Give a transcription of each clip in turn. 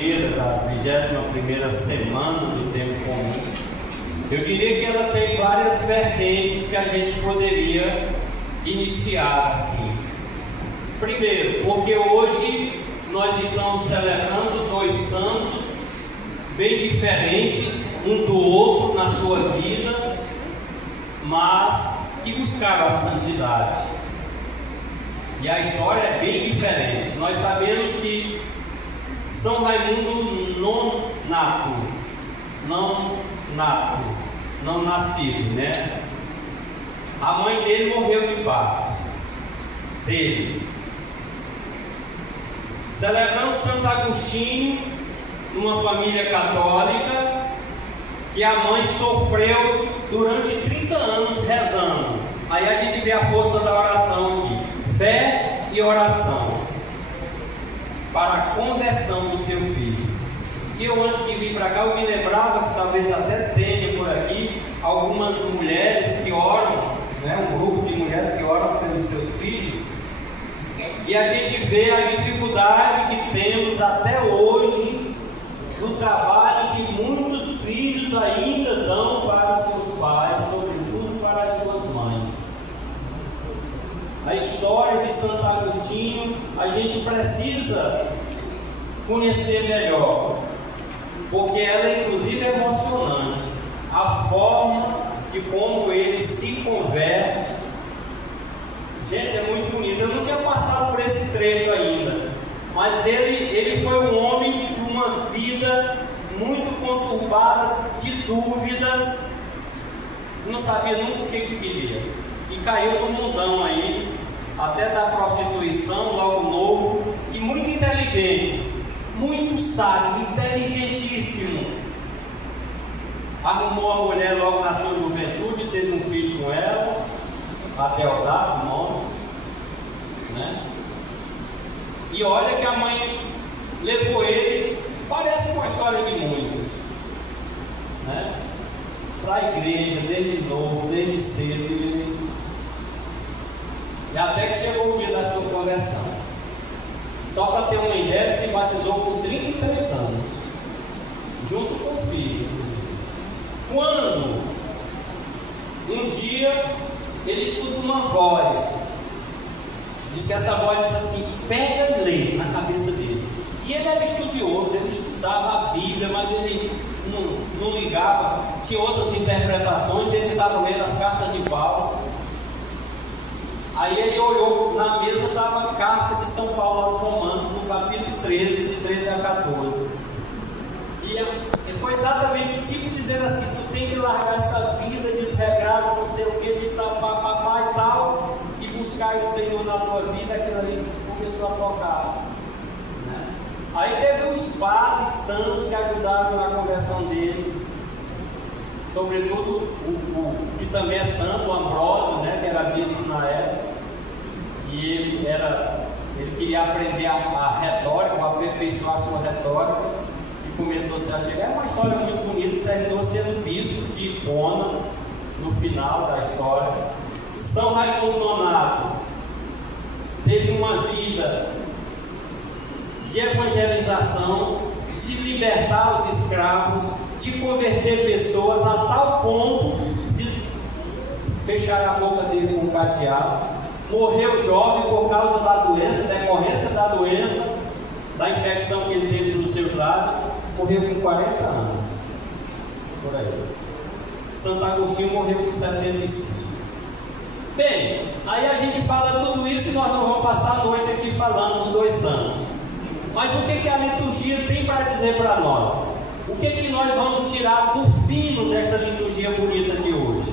da 21ª semana do tempo comum, eu diria que ela tem várias vertentes que a gente poderia iniciar assim. Primeiro, porque hoje nós estamos celebrando dois santos bem diferentes um do outro na sua vida, mas que buscaram a santidade. E a história é bem diferente. Nós sabemos que São Raimundo não nascido, né? A mãe dele morreu de parto dele. Celebramos Santo Agostinho, numa família católica, que a mãe sofreu durante 30 anos rezando. Aí a gente vê a força da oração aqui: fé e oração para a conversão do seu filho. E eu, antes de vir para cá, eu me lembrava que talvez até tenha por aqui algumas mulheres que oram, né? Um grupo de mulheres que oram pelos seus filhos. E a gente vê a dificuldade que temos até hoje do trabalho que muitos filhos ainda dão para os seus pais, sobretudo para as suas mães. A história de Santo Agostinho a gente precisa conhecer melhor, porque ela é inclusive emocionante. A forma de como ele se converte, gente, é muito bonito. Eu não tinha passado por esse trecho ainda, mas ele foi um homem de uma vida muito conturbada, de dúvidas, não sabia nunca o que queria, e caiu no mundão aí, até da prostituição, logo novo, e muito inteligente, muito sábio, inteligentíssimo. Arrumou a mulher logo na sua juventude, teve um filho com ela, Adeodato, o nome, né? E olha que a mãe levou ele, parece com a história de muitos, né? Para a igreja, desde novo, desde cedo, e até que chegou o dia da sua conversão. Só para ter uma ideia, ele se batizou com 33 anos, junto com o filho, inclusive. Quando um dia ele escuta uma voz, diz que essa voz diz assim: pega e lê, na cabeça dele. E ele era estudioso, ele estudava a Bíblia, mas ele não ligava, tinha outras interpretações, ele estava lendo as cartas de Paulo. Aí ele olhou, na mesa estava a carta de São Paulo aos Romanos, no capítulo 13, de 13 a 14. E foi exatamente tipo dizendo assim: tu tem que largar essa vida desregrada, não sei o que, de papapá e tal, e buscar o Senhor na tua vida. Aquilo ali começou a tocar, né? Aí teve os padres santos que ajudaram na conversão dele, sobretudo o que também é santo, o Ambrósio, né, que era bispo na época, e ele queria aprender a retórica, aperfeiçoar a sua retórica, e começou a se achegar. É uma história muito bonita, que terminou sendo bispo de Hipona no final da história. São Raimundo Nonato teve uma vida de evangelização, de libertar os escravos, de converter pessoas, a tal ponto de fechar a boca dele com um cadeado. Morreu jovem por causa da doença, decorrência da doença, da infecção que ele teve nos seus lábios. Morreu com 40 anos, por aí. Santo Agostinho morreu com 75. Bem, aí a gente fala tudo isso e nós não vamos passar a noite aqui falando dos dois santos. Mas o que a liturgia tem para dizer para nós? O que nós vamos tirar do fino desta liturgia bonita de hoje?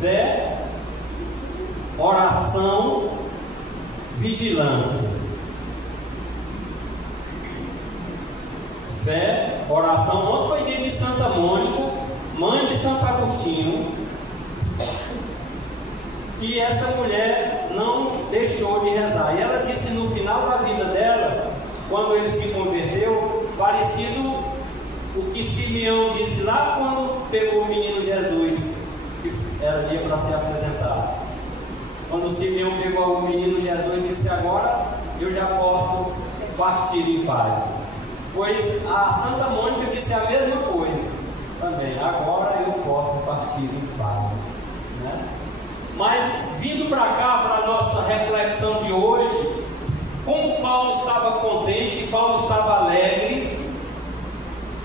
Fé, oração, vigilância. Fé, oração. Ontem foi dia de Santa Mônica, mãe de Santo Agostinho, que essa mulher não deixou de rezar. E ela disse no final da vida dela, quando ele se converteu, parecido o que Simeão disse lá quando pegou o menino Jesus, que era dia para ser apresentado. Quando Simeão pegou o menino Jesus, disse: agora eu já posso partir em paz. Pois a Santa Mônica disse a mesma coisa também. Agora eu posso partir em paz, né? Mas vindo para cá, para a nossa reflexão de hoje, como Paulo estava contente, Paulo estava alegre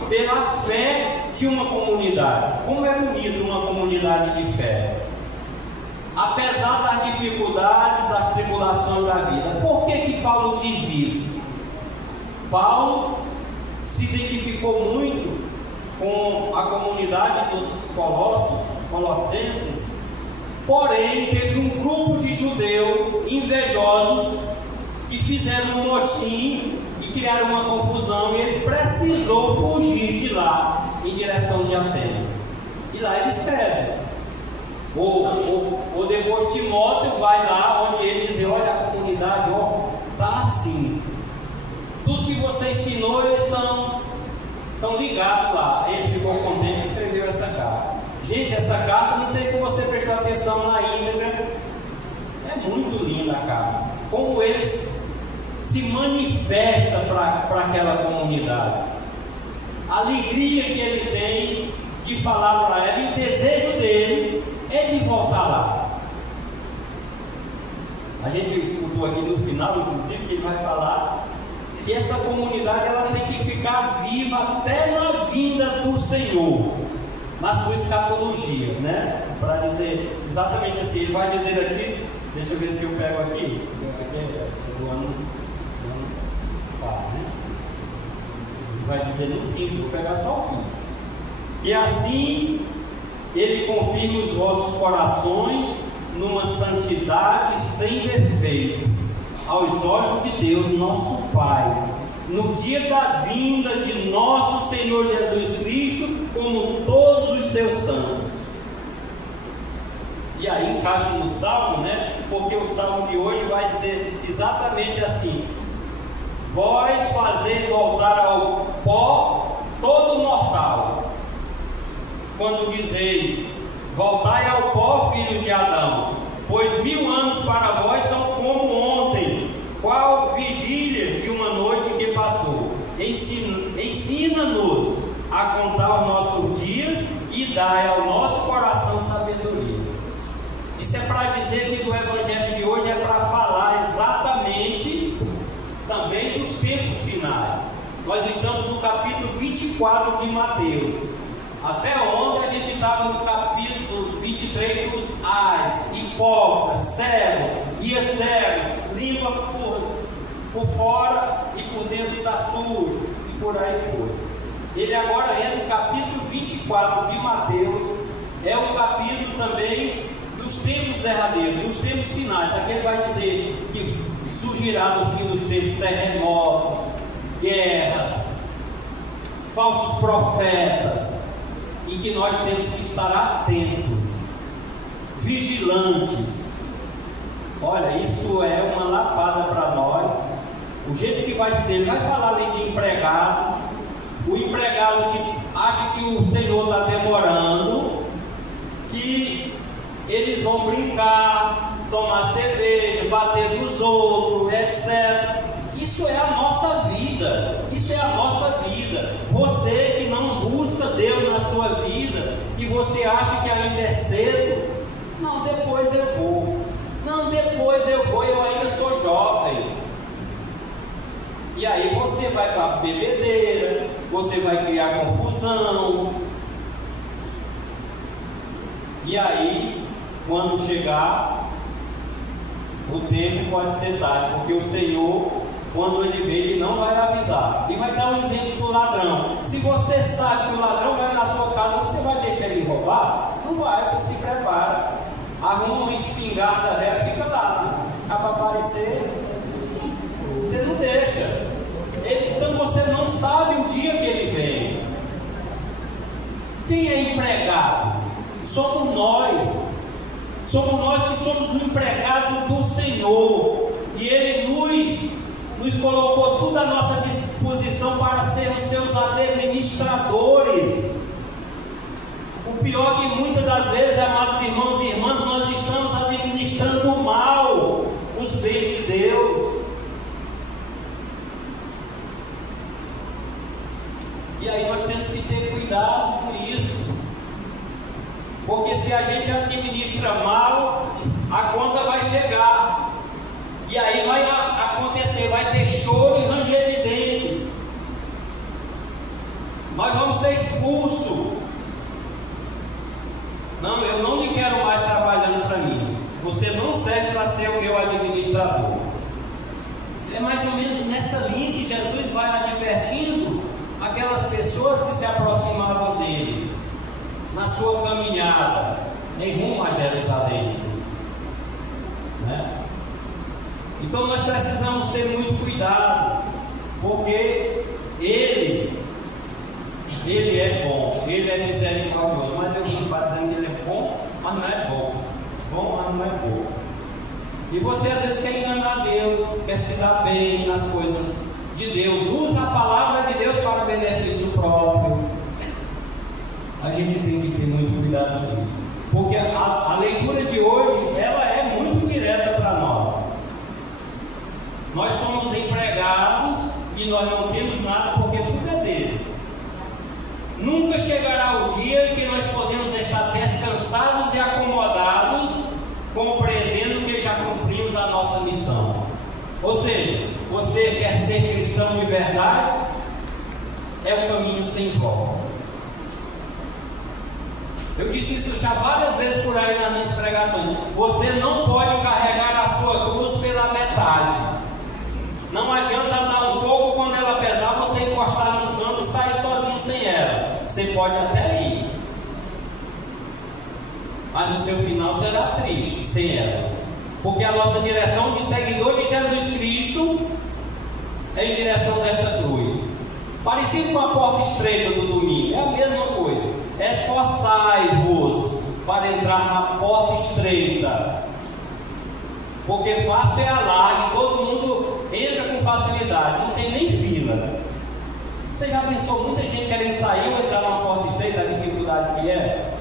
pela fé de uma comunidade. Como é bonito uma comunidade de fé, apesar das dificuldades, das tribulações da vida. Por que Paulo diz isso? Paulo se identificou muito com a comunidade dos colossenses, porém teve um grupo de judeus invejosos que fizeram um motim e criaram uma confusão, e ele precisou fugir de lá em direção de Atenas. E lá ele escreve. Ou depois Timóteo vai lá onde ele diz: olha, a comunidade está assim, tudo que você ensinou eles estão ligados lá. Ele ficou contente e escreveu essa carta. Gente, essa carta, não sei se você prestou atenção na íntegra, é muito linda a carta, como eles se manifesta para aquela comunidade, a alegria que ele tem de falar para ela, e o desejo dele é de voltar lá. A gente escutou aqui no final, inclusive, que ele vai falar que essa comunidade ela tem que ficar viva até na vinda do Senhor, na sua escatologia, né? Para dizer exatamente assim, ele vai dizer aqui, deixa eu ver se eu pego aqui do ano né? Ele vai dizer no fim, vou pegar só o fim, que assim ele confirma os vossos corações numa santidade sem defeito, aos olhos de Deus, nosso Pai, no dia da vinda de nosso Senhor Jesus Cristo, como todos os seus santos. E aí encaixa no Salmo, né? Porque o Salmo de hoje vai dizer exatamente assim: vós fazeis voltar ao pó todo mortal, quando dizeis: voltai ao pó, filhos de Adão, pois 1000 anos para vós são como ontem, qual vigília de uma noite que passou. Ensina-nos a contar os nossos dias e dai ao nosso coração sabedoria. Isso é para dizer que do Evangelho de hoje é para falar exatamente também dos tempos finais. Nós estamos no capítulo 24 de Mateus, até onde a gente estava no capítulo 23 dos ais, hipócritas, cegos, guias cegos, língua por fora e por dentro está sujo, e por aí foi. Ele agora entra no capítulo 24 de Mateus, é o capítulo também dos tempos derradeiros, dos tempos finais. Aqui ele vai dizer que surgirá no fim dos tempos terremotos, guerras, falsos profetas, e que nós temos que estar atentos, vigilantes. Olha, isso é uma lapada para nós. O jeito que vai dizer, ele vai falar ali de empregado, o empregado que acha que o Senhor está demorando, que eles vão brincar, tomar cerveja, bater nos outros, etc. Isso é a nossa vida, isso é a nossa vida. Você que não busca Deus na sua vida, que você acha que ainda é cedo, não, depois eu vou, não, depois eu vou, eu ainda sou jovem. E aí você vai para a bebedeira, você vai criar confusão, e aí quando chegar o tempo pode ser tarde, porque o Senhor, quando ele vê, ele não vai avisar. E vai dar um exemplo do ladrão. Se você sabe que o ladrão vai na sua casa, você vai deixar ele roubar? Não vai, você se prepara, arruma uma espingarda dela, fica lá, para aparecer, você não deixa. Então você não sabe o dia que ele vem. Quem é empregado? Somos nós. Somos nós que somos o empregado do Senhor, e Ele nos colocou tudo à nossa disposição para sermos seus administradores. O pior é que muitas das vezes, amados irmãos e irmãs, nós estamos administrando mal os bens de Deus. E aí nós temos que ter cuidado com isso, porque se a gente administra mal, a conta vai chegar, e aí vai acontecer, vai ter choro e ranger de dentes, nós vamos ser expulsos. Não, eu não me quero mais trabalhando para mim, você não serve para ser o meu administrador. É mais ou menos nessa linha que Jesus vai advertindo aquelas pessoas que se aproximavam dele na sua caminhada em rumo a Jerusalém, né? Então nós precisamos ter muito cuidado, porque Ele é bom, Ele é misericordioso. Mas eu vim para dizendo que Ele é bom, mas não é bom. Bom, mas não é bom. E você às vezes quer enganar Deus, quer se dar bem nas coisas de Deus, usa a palavra de Deus para benefício próprio. A gente tem que ter muito cuidado disso, porque a leitura de hoje, ela é muito direta para nós. Nós somos empregados e nós não temos nada, porque tudo é dele. Nunca chegará o dia em que nós podemos estar descansados e acomodados, compreendendo que já cumprimos a nossa missão. Ou seja, você quer ser cristão de verdade, é um caminho sem volta. Eu disse isso já várias vezes por aí nas minhas pregações. Você não pode carregar a sua cruz pela metade. Não adianta dar um pouco, quando ela pesar, você encostar num canto e sair sozinho sem ela. Você pode até ir, mas o seu final será triste sem ela, porque a nossa direção de seguidor de Jesus Cristo é em direção desta cruz. Parecido com a porta estreita do domingo, é a mesma coisa. Esforçai-vos para entrar na porta estreita, porque fácil é a larga, todo mundo entra com facilidade, não tem nem fila. Você já pensou muita gente querendo sair ou entrar numa porta estreita, a dificuldade que é?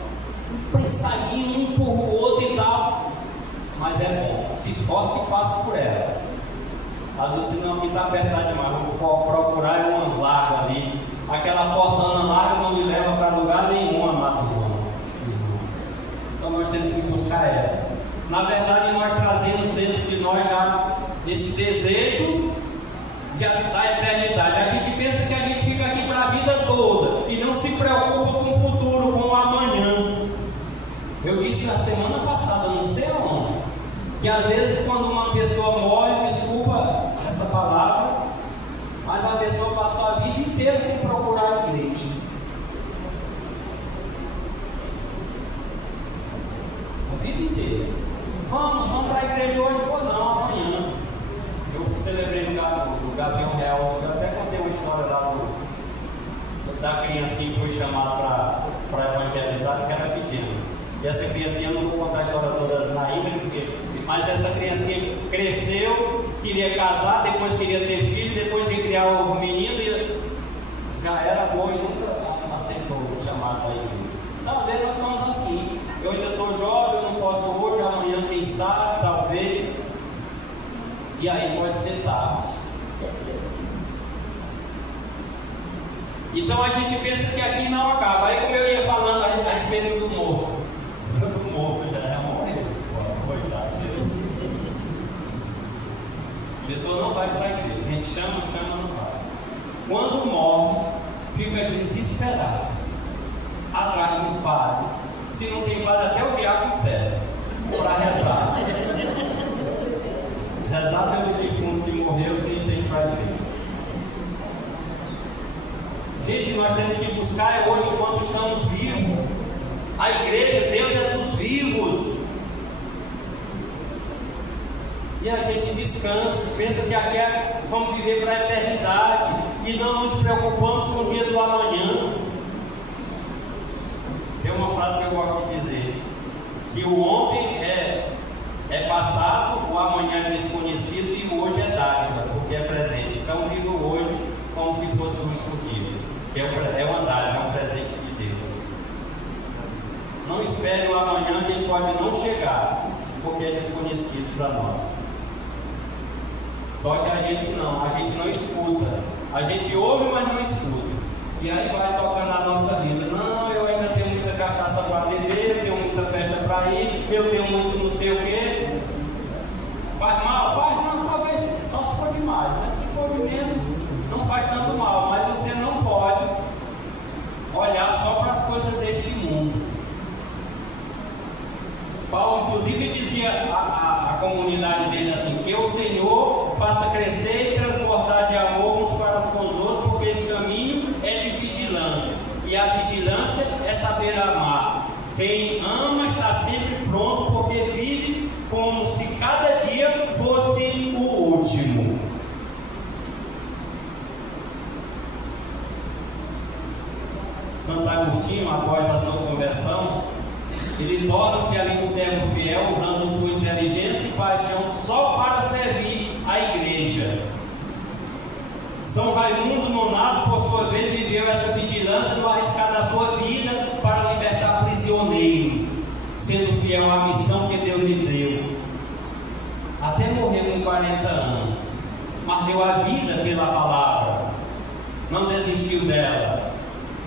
Um pressadinho, um empurra o outro e tal. Mas é bom, se esforce e passe por ela. Às vezes, se não, aqui está apertado demais, vou procurar uma larga ali. Aquela portana larga não me leva para lugar nenhum, amado irmão. Então nós temos que buscar essa. Na verdade, nós trazemos dentro de nós já esse desejo da eternidade. A gente pensa que a gente fica aqui para a vida toda e não se preocupa com o futuro, com o amanhã. Eu disse na semana passada, não sei aonde, que às vezes quando uma pessoa morre, desculpa essa palavra, mas a pessoa passou a vida inteira sem procurar a igreja. A vida inteira. Vamos para a igreja hoje? Vou não, amanhã. Eu celebrei do Gavião Real, eu até contei uma história lá da criancinha que foi chamada para evangelizar, que era pequena. E essa criancinha, eu não vou contar a história toda na íntegra, mas essa criancinha cresceu, queria casar, depois queria ter filho, depois ia criar o menino e já era avô e nunca aceitou o chamado da igreja. Então, às vezes nós somos assim. Eu ainda estou jovem, eu não posso hoje, amanhã quem sabe, talvez. E aí pode ser tarde. Então a gente pensa que aqui não acaba. Aí, como eu ia falando a respeito do morto, já é morrer, coitado dele. A pessoa não vai para a igreja, a gente chama, não vai. Quando morre, fica desesperado, atrás de um padre. Se não tem padre, até o diácono serve para rezar. Rezar pelo defunto que morreu sem ter ido para a igreja. Gente, nós temos que buscar hoje, enquanto estamos vivos. A igreja, Deus é dos vivos. E a gente descansa, pensa que aqui vamos viver para a eternidade e não nos preocupamos com o dia do amanhã. Tem uma frase que eu gosto de dizer, que o ontem é passado, o amanhã é desconhecido e o hoje é dádiva, porque é presente. Então viva o hoje como se fosse o último dia, que é o andar, é um presente de Deus. Não espere o amanhã, que ele pode não chegar, porque é desconhecido para nós. Só que a gente não escuta. A gente ouve, mas não escuta. E aí vai tocando a nossa vida. Não, eu ainda tenho muita cachaça para beber, eu tenho muita festa para ir, eu tenho muito não sei o quê. Faz mal? Faz não, talvez só se for demais, mas se for de menos, não faz tanto mal. Mas você não pode olhar só para as coisas deste mundo. Paulo inclusive dizia à comunidade dele assim: que o Senhor faça crescer e transbordar de amor uns para com os outros, porque esse caminho é de vigilância, e a vigilância é saber amar. Quem ama está sempre pronto, porque vive como se cada dia fosse o último. Santo Agostinho, após a sua conversão, ele torna-se ali um servo fiel, usando sua inteligência e paixão só para servir a igreja. São Raimundo Nonato, por sua vez, viveu essa vigilância no arriscar da sua vida para libertar prisioneiros, sendo fiel à missão que Deus lhe deu. Até morrer com 40 anos, mas deu a vida pela palavra, não desistiu dela,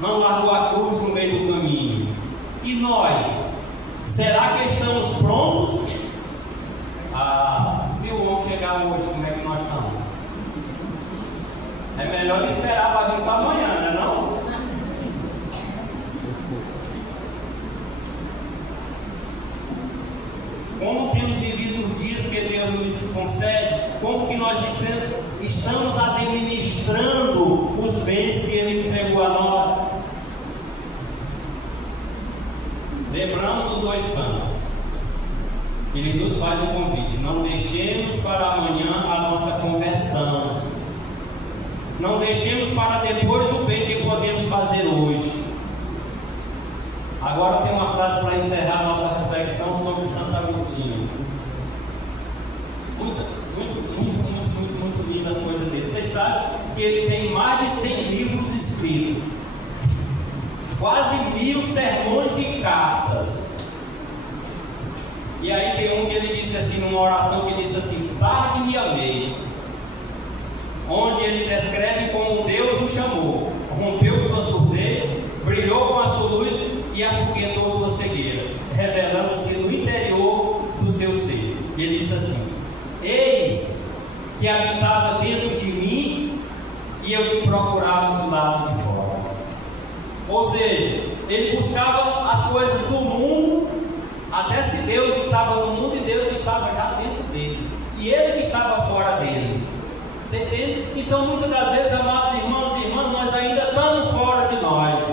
não largou a cruz no meio do caminho. E nós, será que estamos prontos? Se o homem chegar hoje, como é que nós estamos? É melhor esperar para vir só amanhã, não é não? Como temos vivido os dias que Deus nos concede? Como que nós estamos administrando os bens que Ele entregou a nós? Lembrando dos dois santos, ele nos faz um convite: não deixemos para amanhã a nossa conversão, não deixemos para depois o bem que podemos fazer hoje. Agora tem uma frase para encerrar nossa reflexão sobre Santo Agostinho. Muito lindas as coisas dele. Vocês sabem que ele tem mais de 100 livros escritos, quase 1000 sermões e cartas. E aí tem um que ele disse assim, numa oração que disse assim: tarde me amei, onde ele descreve como Deus o chamou, rompeu sua surdez, brilhou com a sua luz e afoguetou sua cegueira, revelando-se no interior do seu ser. Ele diz assim: eis que habitava dentro de mim e eu te procurava do lado de fora. Ou seja, ele buscava as coisas do mundo, até se Deus estava no mundo e Deus estava já dentro dele, e ele que estava fora dele. Você entende? Então, muitas das vezes, amados irmãos e irmãs, nós ainda estamos fora de nós,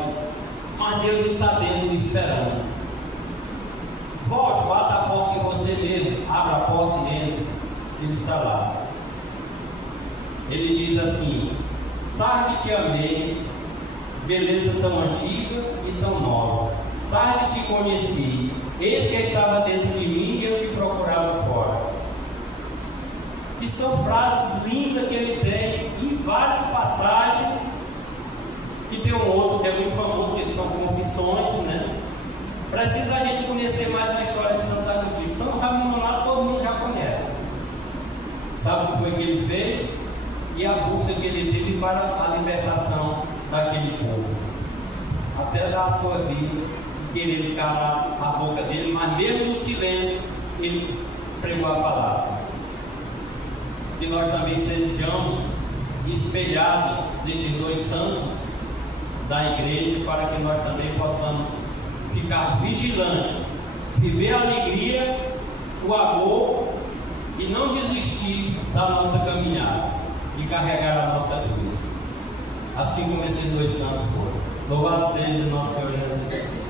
mas Deus está dentro e esperando. Volte, bata a porta em você mesmo, abra a porta e entre. Ele está lá. Ele diz assim: tarde te amei, beleza tão antiga e tão nova. Tarde te conheci, eis que estava dentro de mim e eu te procurava fora. Que são frases lindas que ele tem em várias passagens. Que tem um outro que é muito famoso, que são confissões, né? Precisa a gente conhecer mais a história de Santo Agostinho. Santo Raimundo Nonato todo mundo já conhece. Sabe o que foi que ele fez? E a busca que ele teve para a libertação daquele povo, até dar a sua vida e querer calar a boca dele, mas mesmo no silêncio ele pregou a palavra. Que nós também sejamos espelhados desses dois santos da igreja, para que nós também possamos ficar vigilantes, viver a alegria, o amor e não desistir da nossa caminhada e carregar a nossa cruz, assim como esses dois santos foram. Louvado seja o nosso Senhor Jesus Cristo.